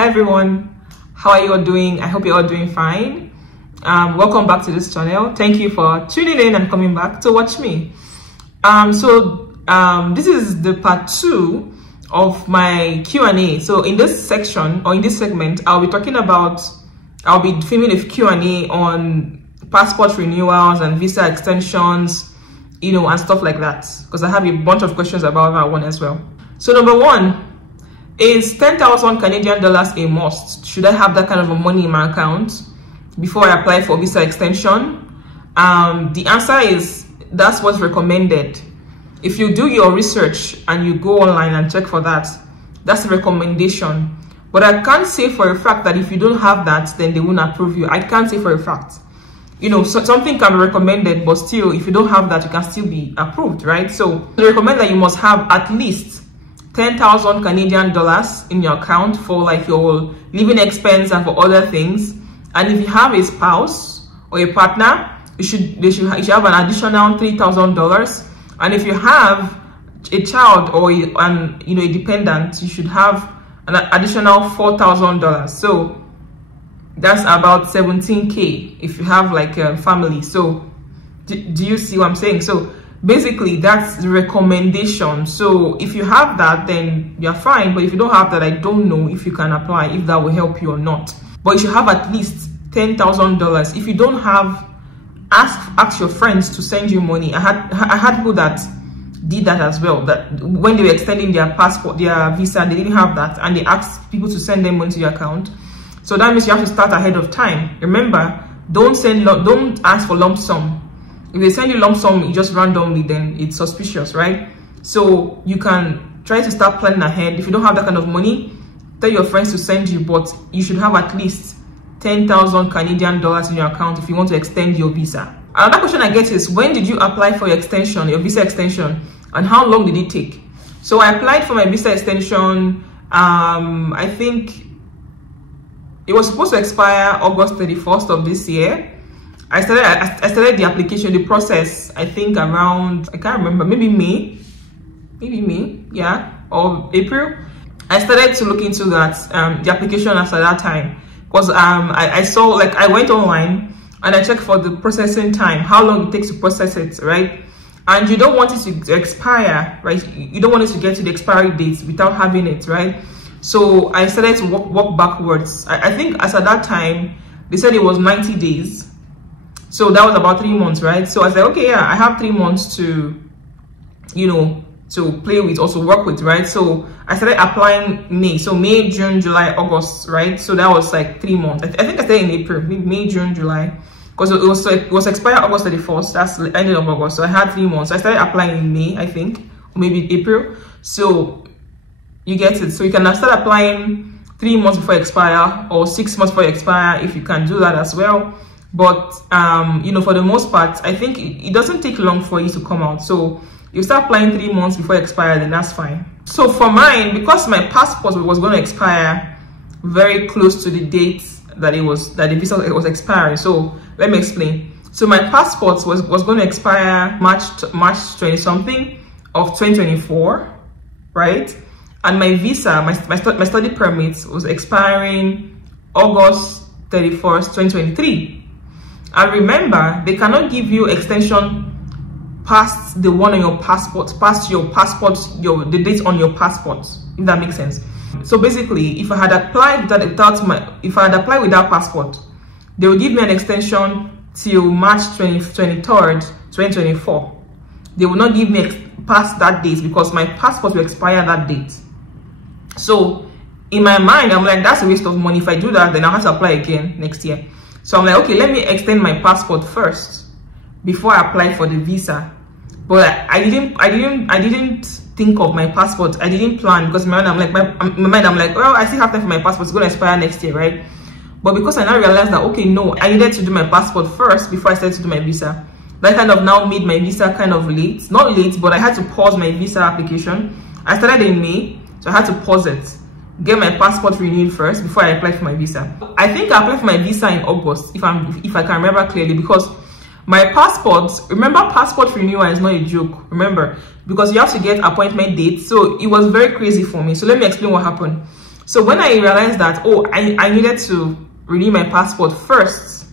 Hi everyone, how are you all doing? I hope you're all doing fine. Welcome back to this channel. Thank you for tuning in and coming back to watch me. This is the part 2 of my Q&A. So in this section, or in this segment, I'll be filming a Q&A on passport renewals and visa extensions, and stuff like that, because I have a bunch of questions about that one as well. So number 1, is 10,000 Canadian dollars a must? Should I have that kind of a money in my account before I apply for visa extension? The answer is that's what's recommended. If you do your research and you go online and check for that, that's the recommendation. But I can't say for a fact that if you don't have that, then they won't approve you. I can't say for a fact. So something can be recommended, but still, if you don't have that, you can still be approved, right? So they recommend that you must have at least 10,000 Canadian dollars in your account for like your living expense and for other things. And if you have a spouse or a partner, you should have an additional $3,000. And if you have a child or a dependent, you should have an additional $4,000. So that's about 17K if you have like a family. So do you see what I'm saying? So basically that's the recommendation. So if you have that, then you're fine. But if you don't have that, I don't know if you can apply, if that will help you or not. But you should have at least $10,000. If you don't have, ask your friends to send you money. I had people that did that as well, that when they were extending their passport, their visa, they didn't have that, and they asked people to send them money to your account. So that means you have to start ahead of time. Remember, don't ask for lump sum. If they send you lump sum just randomly, then it's suspicious, right? So you can try to start planning ahead. If you don't have that kind of money, tell your friends to send you, but you should have at least 10,000 Canadian dollars in your account if you want to extend your visa. Another question I get is, when did you apply for your extension, your visa extension, and how long did it take? So I applied for my visa extension, I think it was supposed to expire August 31st of this year. I started the application, the process, I think around, I can't remember, maybe May, yeah, or April. I started to look into that, the application after that time, because I saw, like, I went online and I checked for the processing time, how long it takes to process it, right? And you don't want it to expire, right? You don't want it to get to the expiry date without having it, right? So I started to walk backwards. I think as at that time, they said it was 90 days. So that was about 3 months, right? So I was like, okay, yeah, I have 3 months to, to play with, also work with, right? So I started applying May. So May, June, July, August, right? So that was like 3 months. I think I started in April, May, June, July. Because it was expired August 31st. That's the end of August. So I had 3 months. So I started applying in May, I think, or maybe April. So you get it. So you can now start applying 3 months before expire, or 6 months before expire, if you can do that as well. But for the most part, I think it doesn't take long for you to come out. So you start applying 3 months before expire, then that's fine. So for mine, because my passport was going to expire very close to the date that the visa was expiring. So let me explain. So my passport was going to expire March 20 something of 2024, right? And my visa, my study permit was expiring August 31st, 2023. And remember, they cannot give you extension past the one on your passport, past your passport, the date on your passport, if that makes sense. So basically, if I had applied without passport, they will give me an extension till March 23rd, 2024. They will not give me past that date because my passport will expire that date. So in my mind, I'm like, that's a waste of money. If I do that, then I'll have to apply again next year. So I'm like, okay, let me extend my passport first before I apply for the visa. But I didn't think of my passport. I didn't plan, because in my mind I'm like, well, I still have time for my passport. It's going to expire next year, right? But because I now realized that, okay, no, I needed to do my passport first before I started to do my visa. That kind of now made my visa kind of late. Not late, but I had to pause my visa application. I started in May, so I had to pause it, get my passport renewed first before I apply for my visa. I think I applied for my visa in August, if I can remember clearly, because my passport, remember, passport renewal is not a joke, remember, because you have to get appointment dates. So it was very crazy for me. So let me explain what happened. So when I realized that, oh, I needed to renew my passport first,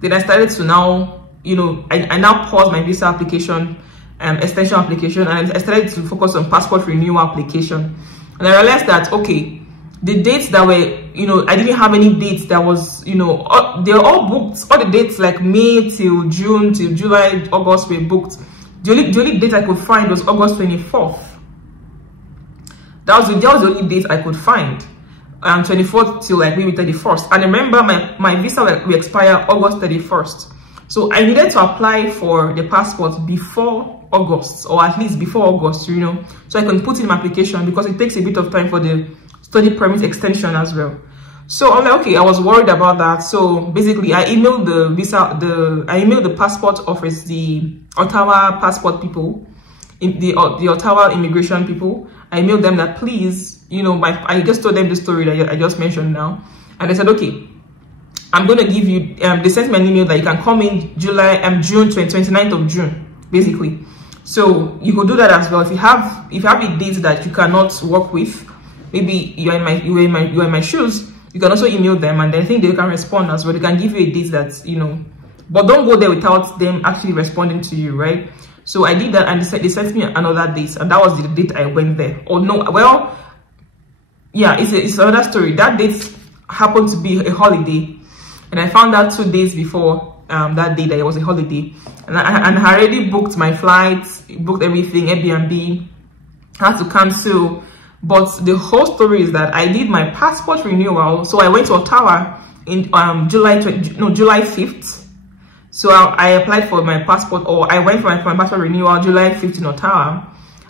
then I started to now, I now paused my visa application, extension application, and I started to focus on passport renewal application. And I realized that, okay, the dates that were, I didn't have any dates that was, they were all booked. All the dates like May till June till July, August were booked. The only date I could find was August 24th. That was the only date I could find. 24th till like maybe 31st. And remember, my visa will expire August 31st. So I needed to apply for the passport before August, or at least before August, so I can put in my application, because it takes a bit of time for the study permit extension as well. So I'm like, okay, I was worried about that. So basically I emailed the passport office, the Ottawa passport people, the Ottawa immigration people. I emailed them that, please, I just told them the story that I just mentioned now, and they said, okay, I'm going to give you, they sent me an email that you can come in June 29th of June, basically. So you could do that as well. If you have a date that you cannot work with, maybe you're in my shoes, you can also email them, and then I think they can respond as well. They can give you a date that, but don't go there without them actually responding to you, right? So I did that, and they sent me another date, and that was the date I went there. Oh no, well, yeah, it's another story. That date happened to be a holiday, and I found out 2 days before that day that it was a holiday, and I already booked my flights, booked everything, Airbnb, had to cancel. But the whole story is that I did my passport renewal. So I went to Ottawa in July 5th. So I applied for my passport, or I went for my passport renewal July 5th in Ottawa,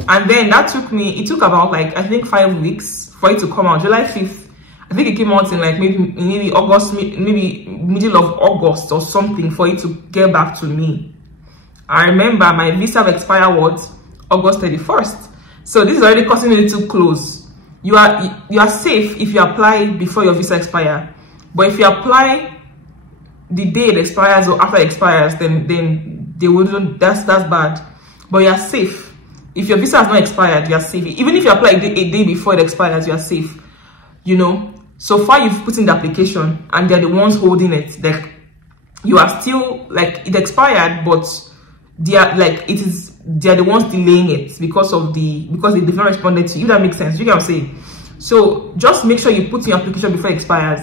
and then it took about like, I think 5 weeks for it to come out. July 5th, I think it came out in like maybe August, maybe middle of August or something, for it to get back to me. I remember my visa expired was August 31st. So this is already cutting it too close. You are safe if you apply before your visa expires. But if you apply the day it expires or after it expires, then they wouldn't. That's bad. But you are safe. If your visa has not expired, you are safe. Even if you apply a day before it expires, you are safe. So far you've put in the application, and they're the ones holding it. Like, you are still, like, it expired, but they are the ones delaying it because they did not respond to you. That makes sense. You get what I'm saying? So just make sure you put in your application before it expires.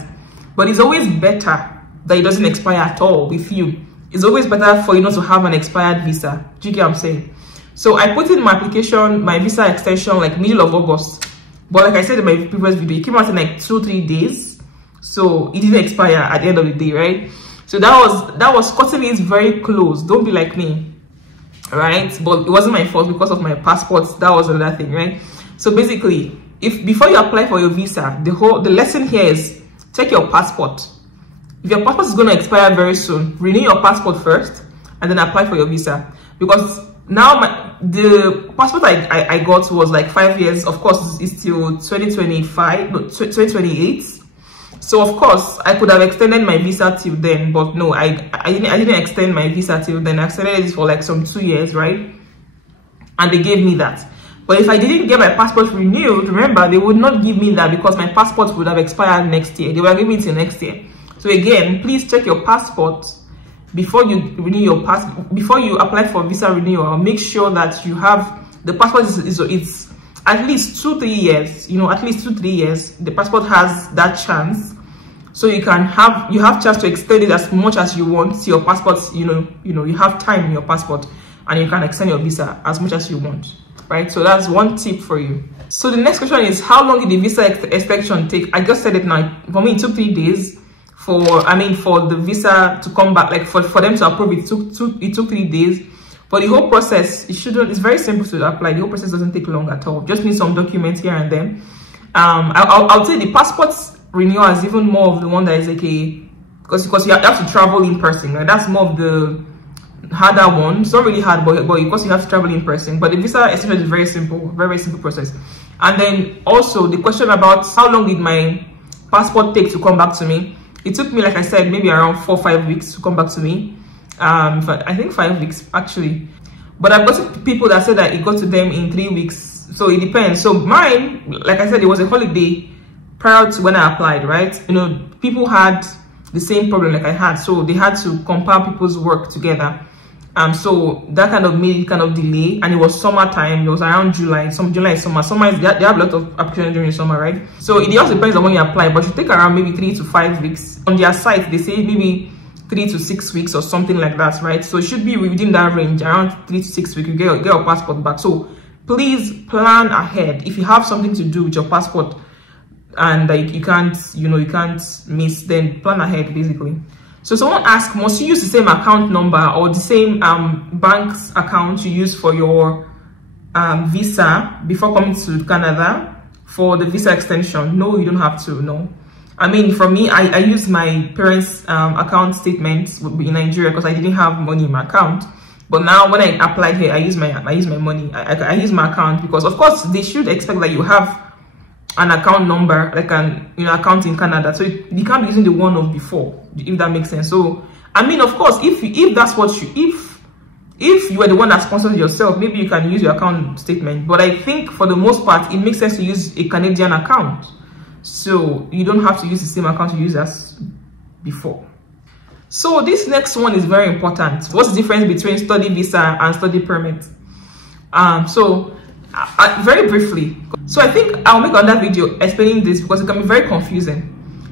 But it's always better that it doesn't expire at all with you. It's always better for you not to have an expired visa. Do you get what I'm saying? So I put in my application, my visa extension, like middle of August. But like I said in my previous video, it came out in like 2-3 days. So it didn't expire at the end of the day, right? So that was cutting it very close. Don't be like me. Right, but it wasn't my fault because of my passport. That was another thing, right? So basically, before you apply for your visa, the lesson here is check your passport. If your passport is going to expire very soon, renew your passport first and then apply for your visa. Because now the passport I got was like 5 years. Of course, it's till 2028. So of course I could have extended my visa till then, but no, I didn't extend my visa till then. I extended it for like some 2 years, right? And they gave me that. But if I didn't get my passport renewed, remember, they would not give me that because my passport would have expired next year. They were giving it till next year. So again, please check your passport before you renew your before you apply for visa renewal. Make sure that you have the passport it's at least 2-3 years. At least 2-3 years. The passport has that chance, so you have chance to extend it as much as you want. So your passport, you have time in your passport, and you can extend your visa as much as you want, right? So that's one tip for you. So the next question is, how long did the visa extension take? I just said it now. For me, it took 3 days. For the visa to come back, like for them to approve it, it took 3 days. But the whole process, it's very simple to apply. The whole process doesn't take long at all. Just need some documents here and there. I'll say the passport renewal is even more of the one that is like because you have to travel in person, right? That's more of the harder one. It's not really hard, but because you have to travel in person. But the visa extension is very simple, very simple process. And then also the question about how long did my passport take to come back to me? It took me, like I said, maybe around 4 or 5 weeks to come back to me. I think 5 weeks actually. But I've got people that said that it got to them in 3 weeks. So it depends. So mine, like I said, it was a holiday. prior to when I applied, right? You know, people had the same problem like I had, so they had to compile people's work together. So that kind of made it kind of delay, and it was summertime. It was around July. July is summer. Summer is, they have a lot of applications during the summer, right? So it just depends on when you apply, but it should take around maybe 3 to 5 weeks. On their site, they say maybe 3 to 6 weeks or something like that, right? So it should be within that range, around 3 to 6 weeks. You get your passport back. So please plan ahead. If you have something to do with your passport and like you can't miss, then plan ahead basically. So someone asked, must you use the same account number or the same bank's account you use for your visa before coming to Canada for the visa extension? No, you don't have to. No, I mean, for me, I use my parents' account statements in Nigeria because I didn't have money in my account. But now when I applied here, I use my money. I use my account because of course they should expect that you have an account number, like an account in Canada, so you can't be using the one of before, if that makes sense. So I mean, of course, if that's what if you are the one that sponsors yourself, maybe you can use your account statement. But I think for the most part, it makes sense to use a Canadian account, so you don't have to use the same account you use as before. So this next one is very important. What's the difference between study visa and study permit? Very briefly, so I think I'll make another video explaining this because it can be very confusing.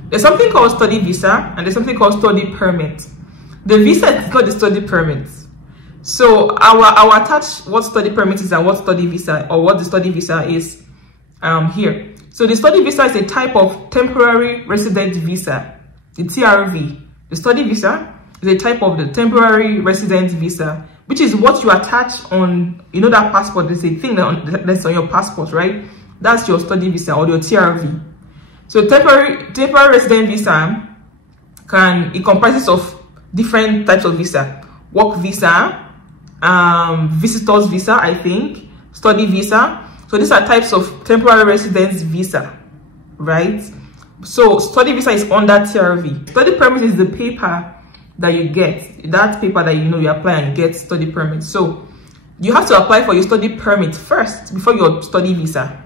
There's something called study visa and there's something called study permit. The visa is not the study permit. So I'll attach what study permit is and what study visa, or what the study visa is here. So the study visa is a type of temporary resident visa, the TRV. The study visa is a type of the temporary resident visa, which is what you attach on, that passport. There's a thing that's on your passport, right? That's your study visa or your TRV. So temporary resident visa it comprises of different types of visa: work visa, visitors visa, I think, study visa. So these are types of temporary residence visa, right? So study visa is under TRV. Study permit is the paper that you get, that paper that you apply and get study permit. So you have to apply for your study permit first before your study visa,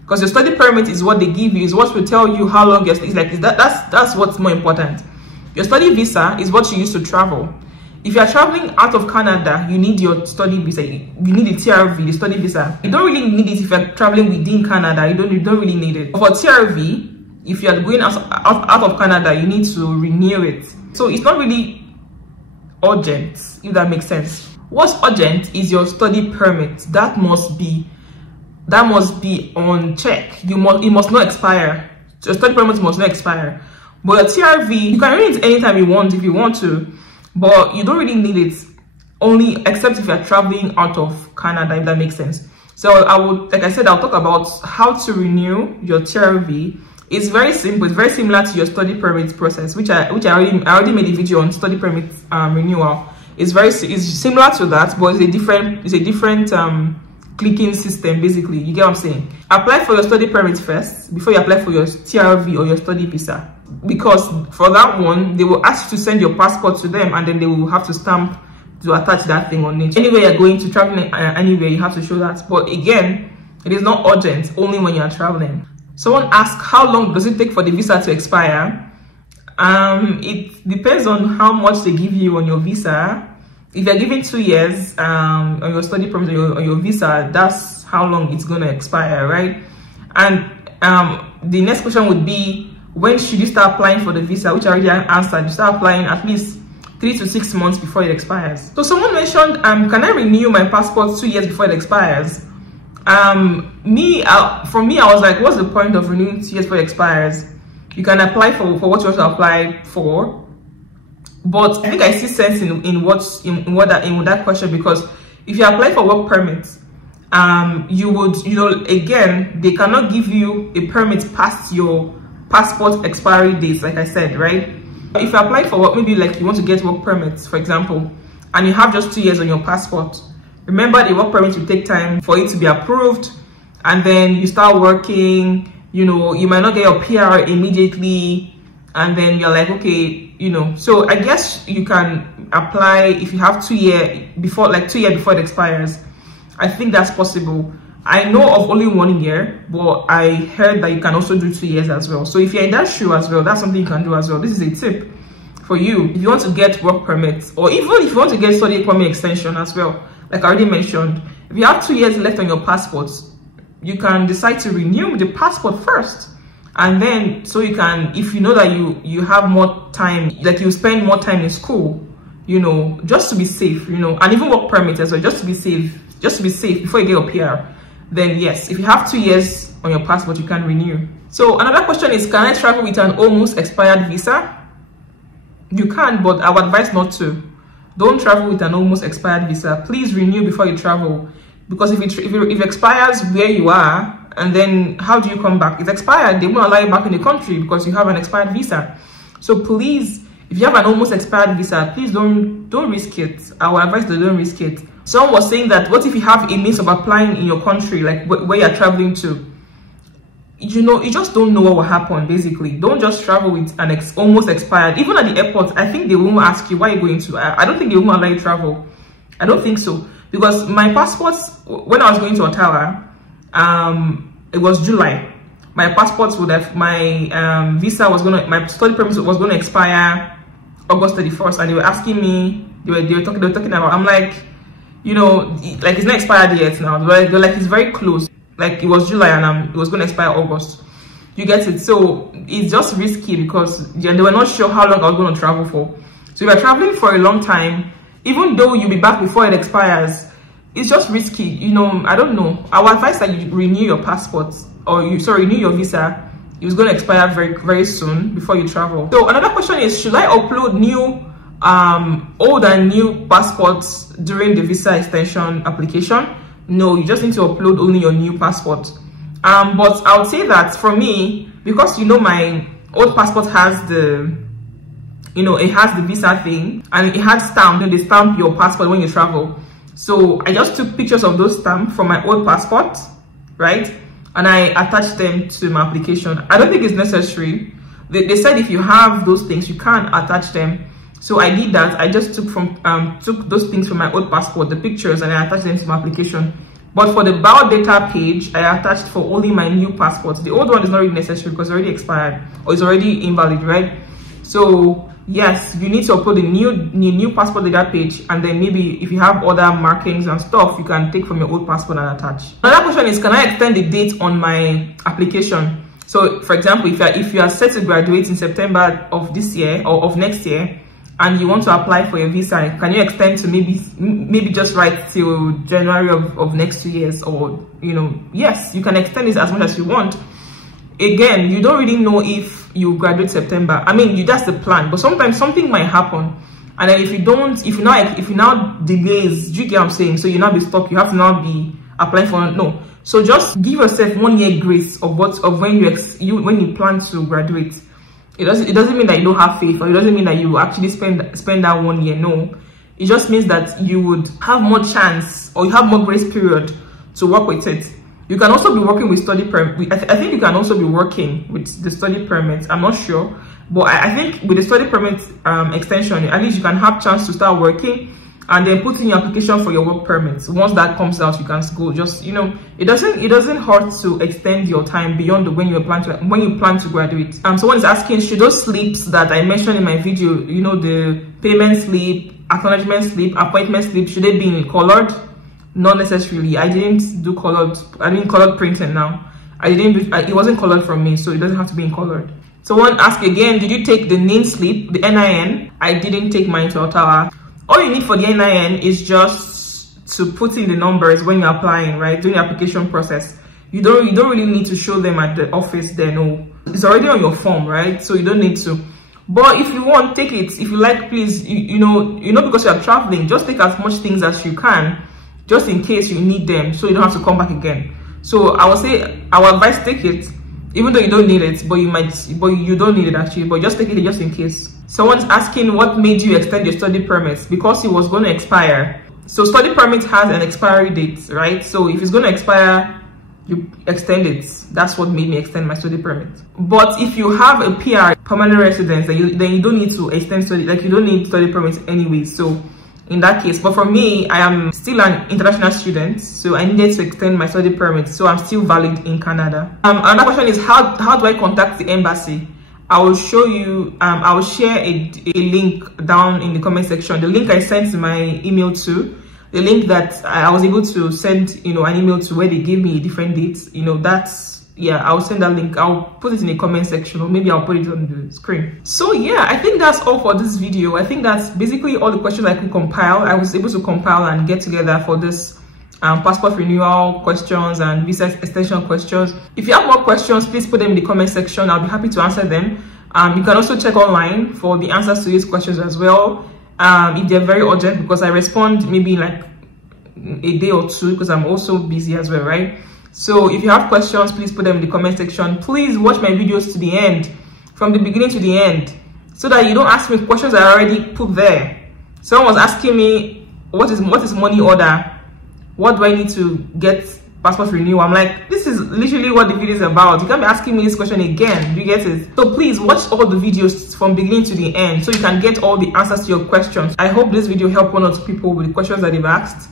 because your study permit is what they give you, is what will tell you how long that's what's more important. Your study visa is what you use to travel. If you are traveling out of Canada, you need your study visa. You need the TRV, the study visa. You don't really need it if you're traveling within Canada. You don't really need it. For TRV, if you are going out of Canada, you need to renew it. So it's not really urgent, if that makes sense. What's urgent is your study permit. That must be on check. It must not expire. Your study permit must not expire. But your TRV, you can renew it anytime you want if you want to, but you don't really need it, only except if you're traveling out of Canada, if that makes sense. So I'll talk about how to renew your TRV. It's very simple. It's very similar to your study permit process, which I already made a video on study permit renewal. It's similar to that, but it's a different clicking system basically. You get what I'm saying? Apply for your study permit first before you apply for your TRV or your study visa, because for that one they will ask you to send your passport to them, and then they will have to stamp to attach that thing on it. Anywhere you're going to, traveling anywhere, you have to show that. But again, it is not urgent, only when you are traveling. Someone asked, how long does it take for the visa to expire? It depends on how much they give you on your visa. If you're given 2 years on your study permit or your visa, that's how long it's going to expire, right? And the next question would be, when should you start applying for the visa? Which I already answered. You start applying at least 3 to 6 months before it expires. So someone mentioned, can I renew my passport 2 years before it expires? For me, I was like, what's the point of renewing 2 years before it expires? You can apply for what you want to apply for, but I think I see sense in that question, because if you apply for work permits, you would, again, they cannot give you a permit past your passport expiry dates, like I said, right? If you apply for work, maybe like you want to get work permits, for example, and you have just 2 years on your passport, remember the work permit will take time for it to be approved, and then you start working, you might not get your PR immediately, and then you're like, okay, so I guess you can apply if you have 2 years before, like 2 years before it expires. I think that's possible. I know of only 1 year, but I heard that you can also do 2 years as well. So if you're in that shoe as well, that's something you can do as well. This is a tip for you if you want to get work permits, or even if you want to get study permit extension as well. Like I already mentioned, if you have 2 years left on your passport, you can decide to renew the passport first, and then so you can, if you know that you have more time, like you spend more time in school, you know, just to be safe, you know, and even work permit as well, just to be safe before you get your PR. Then yes, if you have 2 years on your passport, you can renew. So another question is, can I travel with an almost expired visa? You can, but I would advise not to. Don't travel with an almost expired visa. Please renew before you travel, because if it expires where you are, and then how do you come back? It's expired. They won't allow you back in the country because you have an expired visa. So please, if you have an almost expired visa, please don't risk it. I would advise that don't risk it. Someone was saying that, what if you have a means of applying in your country, like where you're traveling to? You know, you just don't know what will happen. Basically, don't just travel with an almost expired. Even at the airport, I think they won't ask you why you're going to. I don't think they won't allow you travel. I don't think so, because my passport, when I was going to Ottawa, it was July. My passport would have, my visa was gonna, my study permit was gonna expire August 31st, and they were asking me, they were talking about. I'm like, you know, like it's not expired yet now. They're like it's very close. Like it was July and it was going to expire August. You get it? So it's just risky because they were not sure how long I was going to travel for. So if you're traveling for a long time, even though you'll be back before it expires, it's just risky. You know, I don't know. I would advise that you renew your passport, or renew your visa. It was going to expire very, very soon before you travel. So another question is, should I upload old and new passports during the visa extension application? No, you just need to upload only your new passport. But I would say that for me, because you know my old passport has the, you know, it has the visa thing, and it had stamp. You know, they stamp your passport when you travel. So I just took pictures of those stamps from my old passport, right? And I attached them to my application. I don't think it's necessary. They said if you have those things, you can attach them. So I did that. I just took those things from my old passport, the pictures, and I attached them to my application. But for the biodata page, I attached for only my new passport. The old one is not really necessary because it's already expired or it's already invalid, right? So yes, you need to upload the new passport data page, and then maybe if you have other markings and stuff, you can take from your old passport and attach. Another question is, can I extend the date on my application? So for example, if you are set to graduate in September of this year or of next year, and you want to apply for your visa, can you extend to maybe just right till January of next 2 years? Or, you know, yes, you can extend it as much as you want. Again, you don't really know if you graduate September. I mean, that's the plan, but sometimes something might happen, and then if you now delays, do you get what I'm saying? So you now be stuck. You have to now be applying for no. So just give yourself 1 year grace of when you plan to graduate. It doesn't mean that you don't have faith, or it doesn't mean that you actually spend that 1 year. No, it just means that you would have more chance, or you have more grace period to work with it. You can also be working with study permit. I think you can also be working with the study permit. I'm not sure, but I think with the study permit extension, at least you can have chance to start working, and then put in your application for your work permits. Once that comes out, you can go. Just, you know, it doesn't hurt to extend your time beyond when you plan to graduate. Someone is asking, should those slips that I mentioned in my video, you know, the payment slip, acknowledgement slip, appointment slip, should they be in colored? Not necessarily. I didn't do colored. I mean colored printing now. It wasn't colored from me, so it doesn't have to be in colored. Someone asked again, did you take the NIN slip, the NIN? I didn't take mine to Ottawa. All you need for the NIN is just to put in the numbers when you're applying, right? During the application process. You don't really need to show them at the office there, no. It's already on your form, right? So you don't need to. But if you want, take it. If you like, please, you know, because you are traveling, just take as much things as you can, just in case you need them, so you don't have to come back again. So I would say, I would advise take it, even though you don't need it, but you don't need it actually, but just take it just in case. Someone's asking, what made you extend your study permit? Because it was going to expire. So study permit has an expiry date, right? So if it's going to expire, you extend it. That's what made me extend my study permit. But if you have a PR, permanent residence, then you don't need to extend study, like you don't need study permits anyway. So in that case. But for me, I am still an international student, so I needed to extend my study permit, so I'm still valid in Canada. Another question is how do I contact the embassy? I will show you. I will share a link down in the comment section. The link I sent my email to, the link that I was able to send, an email to, where they gave me a different date. That's, yeah, I'll send that link. I'll put it in the comment section, or maybe I'll put it on the screen. So yeah, I think that's all for this video. I think that's basically all the questions I could compile. I was able to compile and get together for this passport renewal questions and visa extension questions. If you have more questions, please put them in the comment section. I'll be happy to answer them. You can also check online for the answers to these questions as well, if they're very urgent, because I respond maybe like a day or two, because I'm also busy as well, right? So if you have questions, please put them in the comment section. Please watch my videos to the end, from the beginning to the end, so that you don't ask me questions I already put there. Someone was asking me, what is money order? What do I need to get passport renewal? I'm like, this is literally what the video is about. You can't be asking me this question again. Do you get it? So please watch all the videos from beginning to the end, so you can get all the answers to your questions. I hope this video helped one or two people with the questions that they've asked.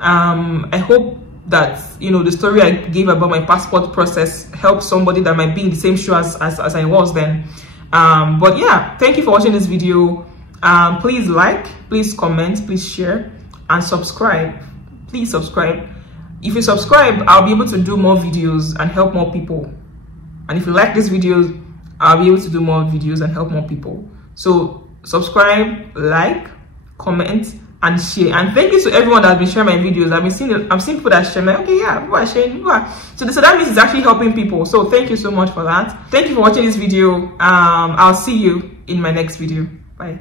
I hope that the story I gave about my passport process helps somebody that might be in the same shoe as I was then. But yeah, thank you for watching this video. Please like, please comment, please share, and subscribe. Please subscribe. If you subscribe, I'll be able to do more videos and help more people. And if you like these videos, I'll be able to do more videos and help more people. So subscribe, like, comment, and share. And thank you to everyone that's been sharing my videos. I'm seeing people that share, like, okay, yeah, people are sharing, people are. So that means it's actually helping people. So thank you so much for that. Thank you for watching this video. I'll see you in my next video. Bye.